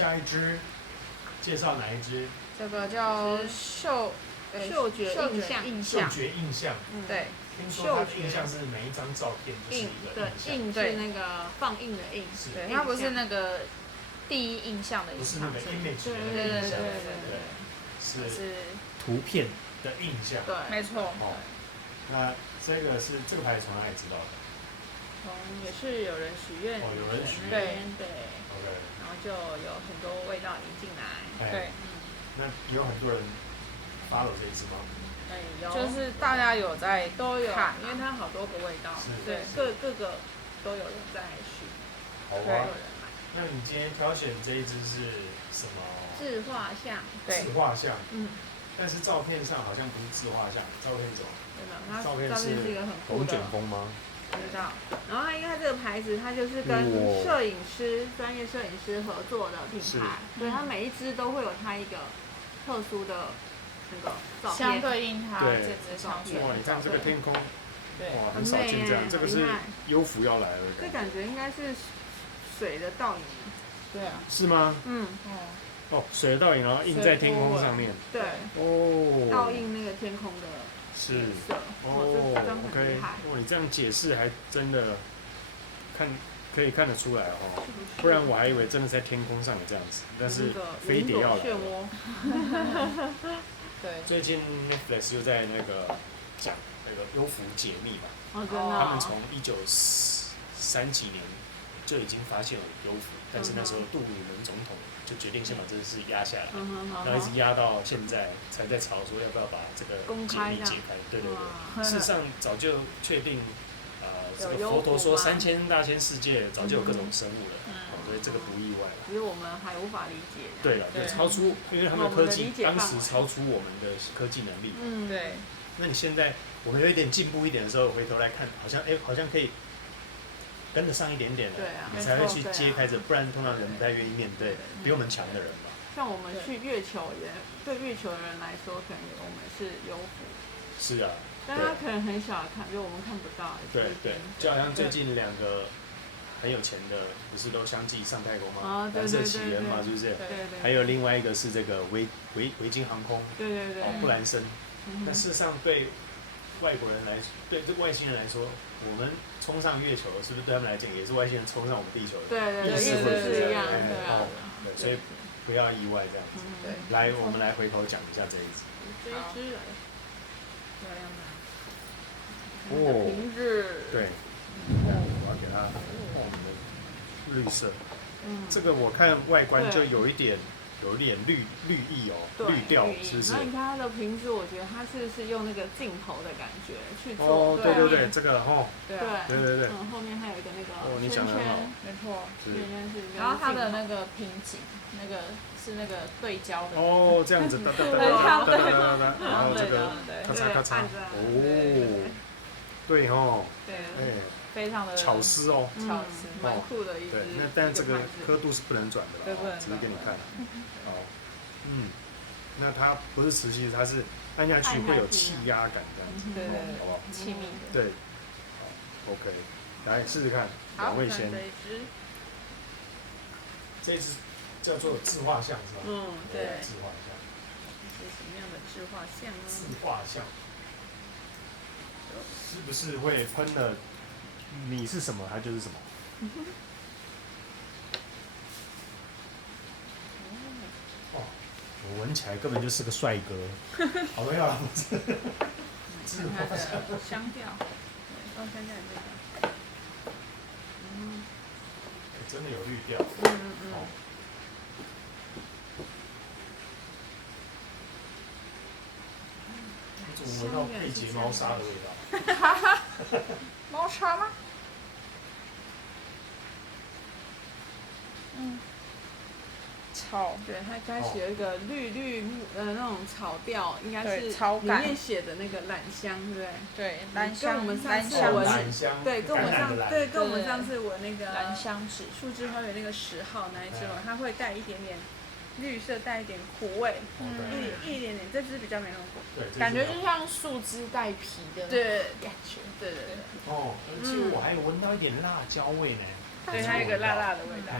下一支介绍哪一支？这个叫嗅觉印嗅象，觉印象。对。听说它的印象是每一张照片就是一个印象。印是那个放映的印，对，它不是那个第一印象的印象，不是那个 image 的那个印象，是图片的印象。对，没错。哦，那这个牌子从哪里知道的？也是有人许愿，有人许愿，对 ，OK， 然后就有很多味道引进来，对，那有很多人 follow 这一支吗？就是大家有在都有看，因为它好多个味道，对，各个都有人在许，好啊。那你今天挑选这一支是什么？自画像，对，自画像，但是照片上好像不是自画像，照片怎么？照片是一个很酷的龙卷风吗？不知道。然后因为它这个牌子，它就是跟摄影师、专业摄影师合作的品牌，所以它每一支都会有它一个特殊的那个照片，相对应它这支照片。哇，你看这个天空，哇，很很少见这样，这个是优芙要来了。这感觉应该是水的倒影。对啊。是吗？哦，水的倒影，然后印在天空上面。对。哦。倒映那个天空的。是哦 ，OK， 哇，你这样解释还真的可以看得出来哦，不然我还以为真的在天空上有这样子，但是飞碟要来了。对，最近 Netflix 又在那个讲那个幽浮解密嘛，他们从1930几年就已经发现了幽浮，但是那时候杜鲁门总统就决定先把这件事压下来，然后一直压到现在才在吵说要不要把这个解密解开。对对对，事实上早就确定，这个佛陀说3000大千世界早就有各种生物了，所以这个不意外了。只是我们还无法理解。对了，就超出，因为他们的科技当时超出我们的科技能力。对。那你现在我们有一点进步一点的时候，回头来看，好像可以跟得上一点点了，你才会去揭开这，不然通常人不太愿意面对比我们强的人嘛。像我们去月球，对月球的人来说，可能我们是幽浮。是啊。但他可能很小看，就我们看不到。对对，就好像最近2个很有钱的，不是都相继上太空吗？蓝色起源嘛，是不是？对对。还有另外一个是这个维京航空，对，布兰森。但事实上对外国人来说，对这外星人来说，我们冲上月球，是不是对他们来讲也是外星人冲上我们地球的？对，意思是一样的。对，所以不要意外这样子。对，来，我们来回头讲一下这一支。这一支来，瓶子。对。我要给它绿色。这个我看外观就有一点绿意哦，绿调，是不是？然后你看它的瓶子，我觉得它是不是用那个镜头的感觉去做？哦，对，这个对。后面还有一个那个圈圈，没错。然后它的那个瓶颈，那个是那个对焦的。哦，这样子，然后这个咔嚓咔嚓，哦，对哦，对，非常的巧思哦，蛮酷的一支。对，但是这个刻度是不能转的啦，只是给你看。好，那它不是磁吸，它是按下去会有气压感这样子，对，好不好？气密的。对，好 ，OK， 来试试看，两位先。这支叫做自画像是吧？对。自画像。是什么样的自画像呢？自画像。是不是会喷了？你是什么，它就是什么。哦，我闻起来根本就是个帅哥。好没有啦，不是。自画像。香调。香调也这个。真的有绿调。我怎么闻到佩杰猫砂的味道？猫砂吗？草，对，它开始有一个绿那种草调，应该是里面写的那个兰香，对不对？对，兰香，跟我们上次闻，对，跟我们上次闻那个兰香纸树枝花园那个10号那一支嘛，它会带一点点绿色，带一点苦味，一点点，这支比较没那么苦，感觉就像树枝带皮的感觉，对。哦，而且我还有闻到一点辣椒味呢。对，它有一个辣辣的味道，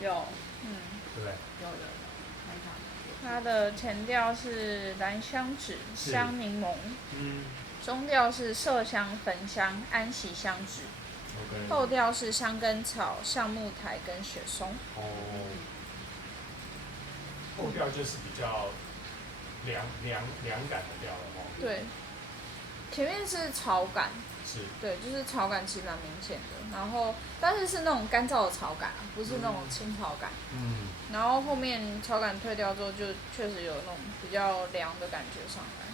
有。有，对不对？有，它的前调是兰香脂、香柠檬，嗯，中调是麝香、焚香、安息香脂，后调是香根草、橡木苔跟雪松。后调就是比较凉感的调了对，前面是草感，是，对，就是草感其实蛮明显的，然后但是是那种干燥的草感，不是那种青草感。然后后面草感退掉之后，就确实有那种比较凉的感觉上来。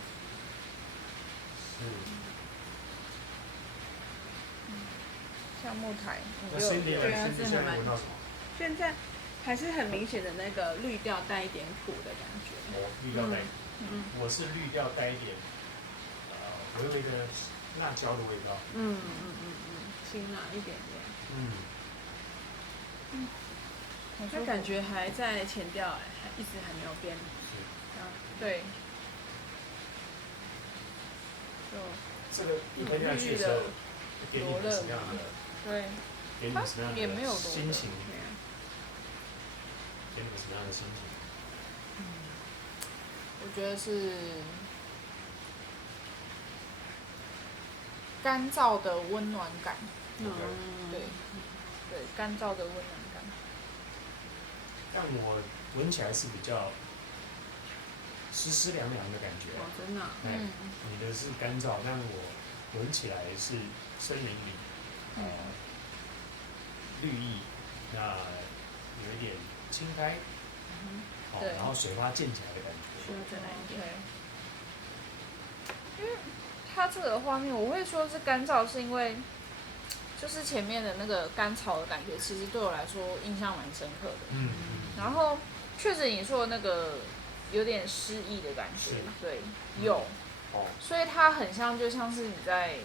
橡木苔，那现在闻到什么？现在还是很明显的那个绿调带一点苦的感觉。绿调带，我是绿调带一点，微微的辣椒的味道。辛辣一点点。它它感觉还在前调，一直还没有变。对。这个一喷下去的时候，给你什么样的？对。给你什么样的心情？给你什么样的心情？我觉得是干燥的温暖感。对，干燥的温暖感。但我闻起来是比较湿凉的感觉。真的。你的是干燥，但我闻起来是森林里，绿意，那有一点青苔，然后水花溅起来的感觉。再来一点。因为它这个画面，我会说是干燥，是因为就是前面的那个干草的感觉，其实对我来说印象蛮深刻的。然后确实你说的那个有点诗意的感觉，对，有。所以它很像，就像是你在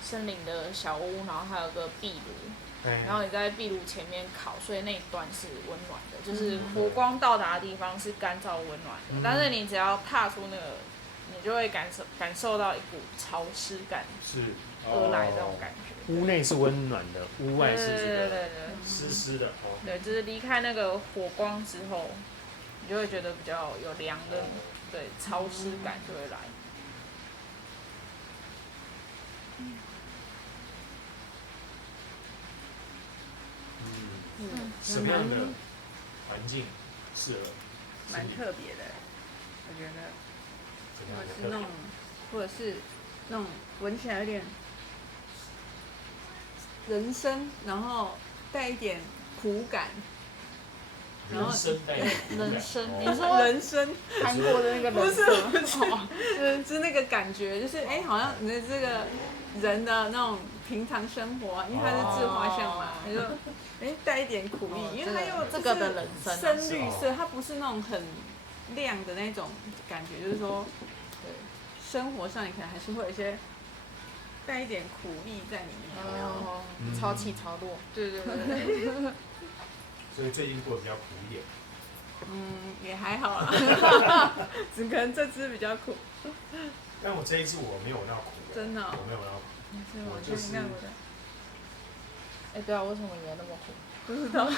森林的小屋，然后还有个壁炉，然后你在壁炉前面烤，所以那一段是温暖的，就是火光到达的地方是干燥温暖的。但是你只要踏出那个，你就会感受到一股潮湿感而来这种感觉。屋内是温暖的，屋外是这个湿的。对，就是离开那个火光之后，你就会觉得比较有凉的，对，潮湿感就会来。什么样的环境适合？蛮特别的，我觉得。或者是那种闻起来有点人参，然后带一点苦感。人参带一点苦感。人参，你说人参，韩国的那个人参，不是，就是那个感觉，就是好像你的这个人的那种平常生活，因为它是自画像嘛，他就带一点苦意，因为它又这个的人参深绿色，它不是那种很亮的那种感觉，就是说，对，生活上你可能还是会有一些带一点苦意在里面，潮起潮落，对。所以最近过得比较苦一点。也还好啦，只可能这支比较苦。但我这一支我没有那苦。真的。我没有那苦。我就是。对啊，为什么也那么苦？不知道。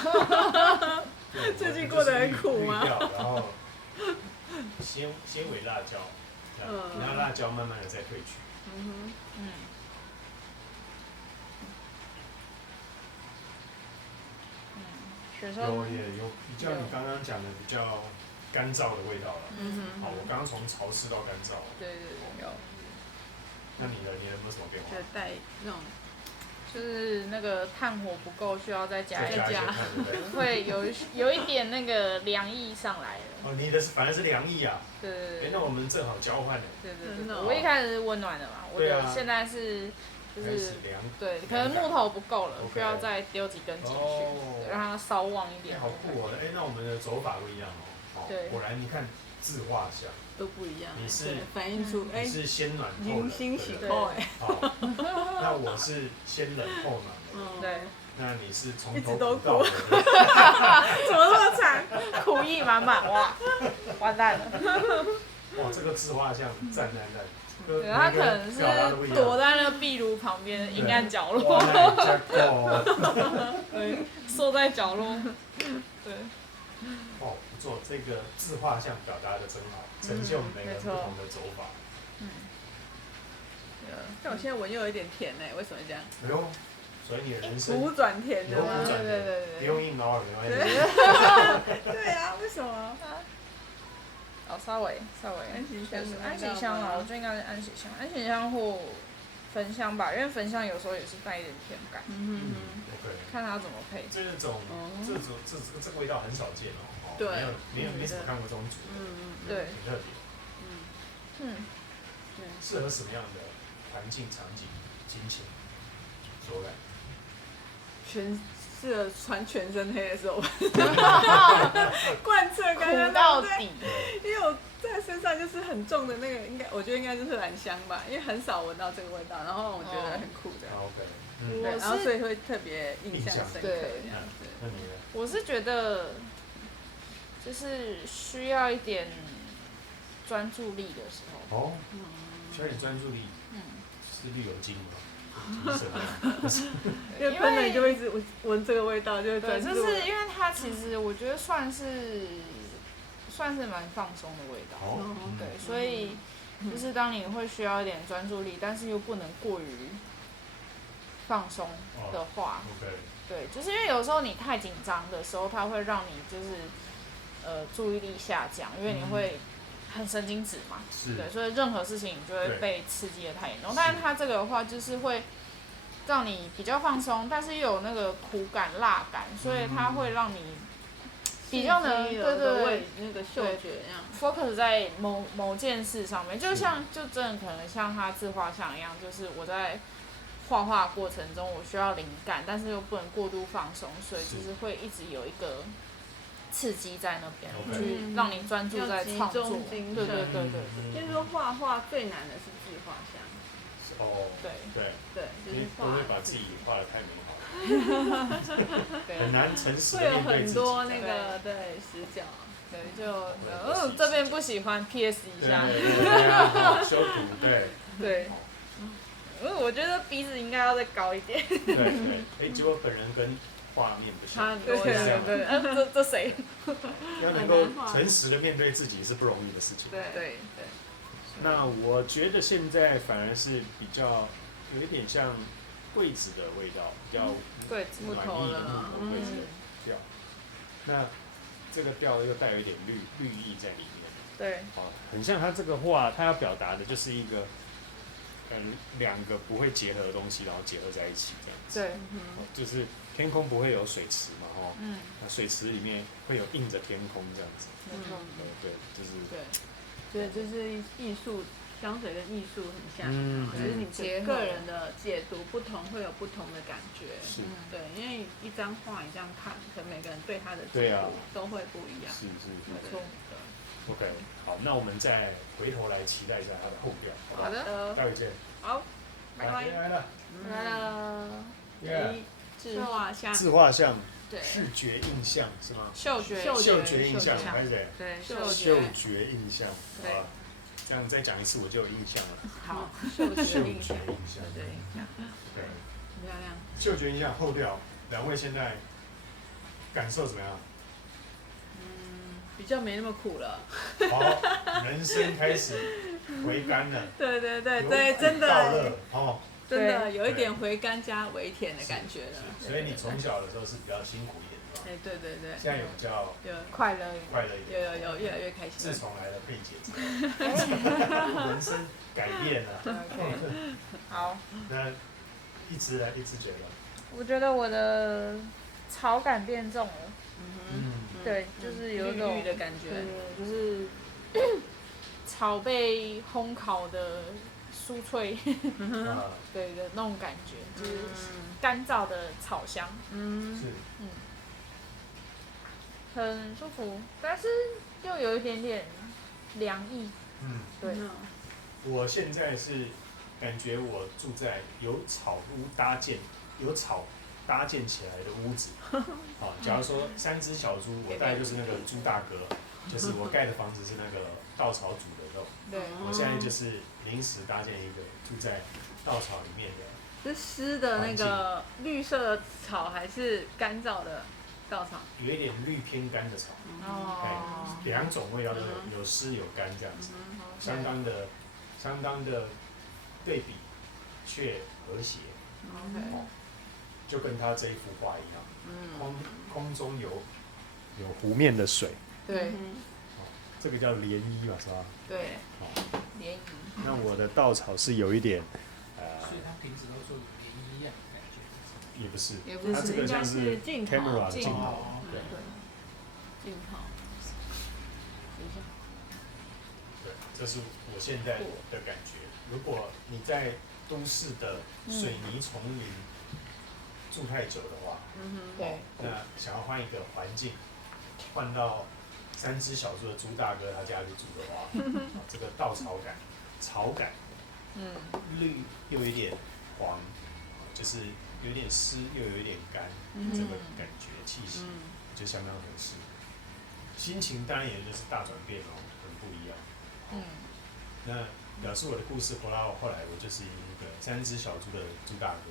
最近过得很苦吗？然后纤维辣椒，然后辣椒慢慢的再褪去。有比较你刚刚讲的比较干燥的味道了。我刚刚从潮湿到干燥。对，有。那你的有没有什么变化？就带那种，就是那个炭火不够，需要再加，会有一点那个凉意上来了。你的反而是凉意啊。对。那我们正好交换了。对。我一开始是温暖的嘛，我的现在是。就是对，可能木头不够了，需要再丢几根进去，让它稍旺一点。好酷哦！那我们的走法不一样哦。对。果然你看字画像都不一样。你是反映出你是先暖后冷。迎新喜后那我是先冷后暖。对。那你是从头苦到尾。怎么那么惨？苦意满满哇！完蛋了。哇，这个字画像赞。对，他可能是躲在那个壁炉旁边的阴暗角落，对，缩在角落，对。哦，不错，这个自画像表达的真好，呈现我们每个人不同的走法。像我现在闻又有一点甜呢，为什么这样？哎呦，所以你的人生苦转甜的吗？对，不用硬熬，没关系。对啊，为什么？哦，稍微，安息香啊，我觉得应该是安息香或焚香吧，因为焚香有时候也是带一点甜感。看它怎么配。这个味道很少见哦。对。没怎么看过这种组合。对。很特别。适合什么样的环境、场景、心情、手感？适合穿全身黑的时候，贯彻刚刚到底。因为我在身上就是很重的那个，我觉得应该就是兰香吧，因为很少闻到这个味道，然后我觉得很酷的。对，然后所以会特别印象深刻这样子。我是觉得，就是需要一点专注力的时候。哦。需要一点专注力。是绿油精吗？因为喷了你就会一直闻这个味道，就会专注。对，就是因为它其实我觉得算是蛮放松的味道。对，所以就是当你会需要一点专注力，但是又不能过于放松的话，对，就是因为有时候你太紧张的时候，它会让你就是注意力下降，因为你会很神经质嘛，对，所以任何事情你就会被刺激的太严重。但是它这个的话，就是会让你比较放松，但是又有那个苦感、辣感，所以它会让你比较能对那个嗅觉那样 focus 在某件事上面，就真的可能像他自画像一样，就是我在画画过程中我需要灵感，但是又不能过度放松，所以就是会一直有一个刺激在那边，去让你专注在创作。对。就是说画画最难的是自画像。对，就是不会把自己画得太美好，很难诚实的面对自己。会有很多那个死角。对，就这边不喜欢 PS 一下。修图，对。我觉得鼻子应该要再高一点。对，结果本人跟画面不像。对，这谁？要能够诚实的面对自己是不容易的事情。对。那我觉得现在反而是比较有一点像柜子的味道，比较木头的柜子的调。那这个调又带有一点绿意在里面。对。很像他这个画，他要表达的就是一个两个不会结合的东西，然后结合在一起这样子。对。就是天空不会有水池嘛，那水池里面会有映着天空这样子。对，就是。对，就是艺术，香水跟艺术很像，就是你个人的解读不同，会有不同的感觉。对，因为一张画你这样看，可能每个人对它的解读都会不一样。没错。OK， 好，那我们再回头来期待一下它的后调。好的，待会见。好，拜拜。来了。自画像。视觉印象是吗？嗅觉印象，对，嗅觉印象，好吧，这样再讲一次我就有印象了。好，嗅觉印象，对，漂亮。嗅觉印象后调，两位现在感受怎么样？比较没那么苦了。好，人生开始回甘了。对，真的。真的有一点回甘加微甜的感觉了。所以你从小的时候是比较辛苦一点的吧？对。现在有比较快乐一点。有越来越开心。自从来了佩姐，人生改变了。好。那一直觉得？我觉得我的草感变重了。对，就是有一种绿的感觉。就是草被烘烤的。酥脆，对的那种感觉，就是干燥的草香，很舒服，但是又有一点点凉意，对。我现在是感觉我住在有草屋搭建、有草搭建起来的屋子。好，假如说3只小猪，我大概就是那个猪大哥，就是我盖的房子是那个稻草煮的肉。对，我现在就是临时搭建一个住在稻草里面的。是湿的那个绿色的草，还是干燥的稻草？有一点绿偏干的草。哦。2种味道都有，有湿有干这样子，相当的对比，却和谐。就跟他这一幅画一样。空中有湖面的水。对。这个叫涟漪吧，是吧？对。涟漪。那我的稻草是有一点，所以它瓶子都做涟漪一样的感觉。也不是，它这个像是 camera 镜头，对，镜头。对，这是我现在的感觉。如果你在都市的水泥丛林住太久的话，对，那想要换一个环境，换到3只小猪的猪大哥他家里住的话，这个稻草感、草感，绿又有一点黄，就是有点湿又有一点干，这个感觉气息就相当合适。心情当然也就是大转变哦，很不一样。那表示我的故事后来我就是一个3只小猪的猪大哥，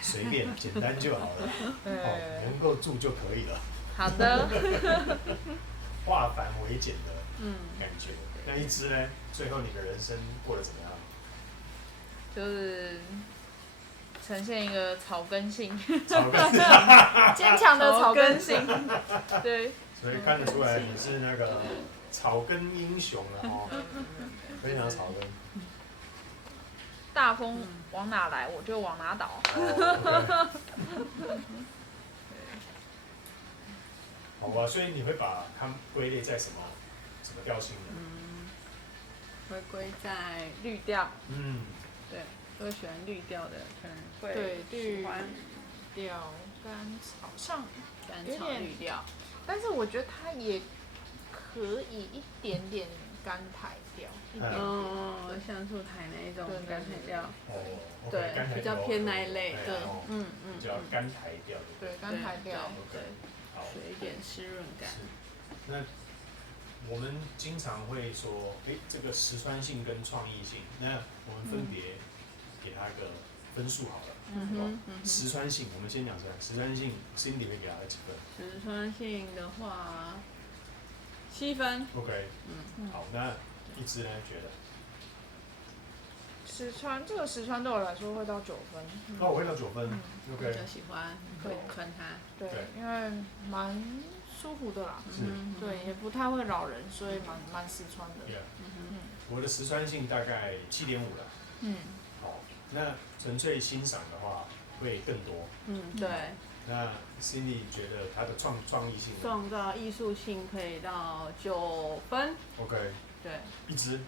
随便简单就好了，能够住就可以了。好的。化繁为简的感觉。那一只呢？最后你的人生过得怎么样？就是呈现一个草根性，坚强的草根性。对。所以看得出来你是那个草根英雄了哦，非常草根。大风往哪来，我就往哪倒。好吧，所以你会把它们归类在什么调性呢？会归在绿调。对，都喜欢绿调的，可能会喜欢调甘草，像甘草绿调。但是我觉得它也可以一点点甘苔调，像素台那一种甘苔调。对，比较偏那一类的。叫甘苔调。对，甘苔调。对，有一点湿润感。那我们经常会说，这个实穿性跟创意性，那我们分别给它一个分数好了。实穿性，我们先讲实穿性 ，Cindy 会给它几分？实穿性的话，7分。OK。好，那一只呢？觉得？这个实穿对我来说会到9分。我会到9分。OK。比较喜欢，会穿它。对，因为蛮舒服的啦。对，也不太会扰人，所以蛮实穿的。我的实穿性大概7.5了。好，那纯粹欣赏的话会更多。对。那 Cindy 觉得它的创意性，创造艺术性可以到9分。OK。对。一只。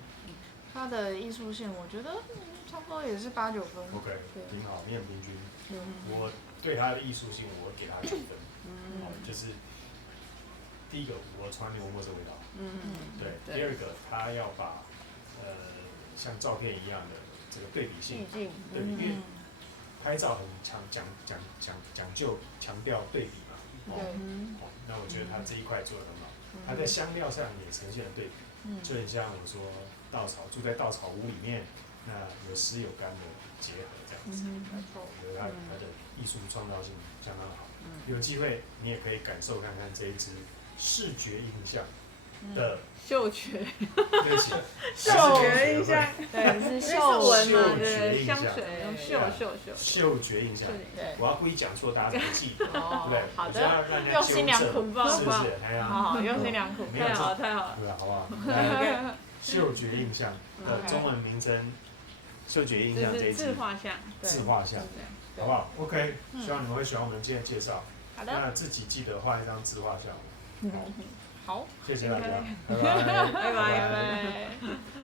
它的艺术性，我觉得差不多也是8、9分。OK。挺好，你很平均。我对它的艺术性，我给它9分。就是第一个，我从来没闻过这味道。对。第二个，它要把像照片一样的这个对比性，对，因为拍照很讲究强调对比嘛。那我觉得它这一块做得很好，它在香料上也呈现了对比，就很像我说稻草住在稻草屋里面，那有湿有干的结合这样子。我觉得它的艺术创造性相当好。有机会你也可以感受看看这一支视觉印象的嗅觉，对不起，嗅觉印象，对，是嗅闻嘛，对，香水用嗅觉印象，我要故意讲错，大家怎么记得，对不对？好的，用心良苦，是不是？好，用心良苦，太好了，太好了，对，好不好？嗅觉印象的中文名称，嗅觉印象这一支，自画像，好不好 ？OK， 希望你们会喜欢我们今天的介绍。好的，那自己记得画一张自画像。好，谢谢大家，拜拜，拜拜。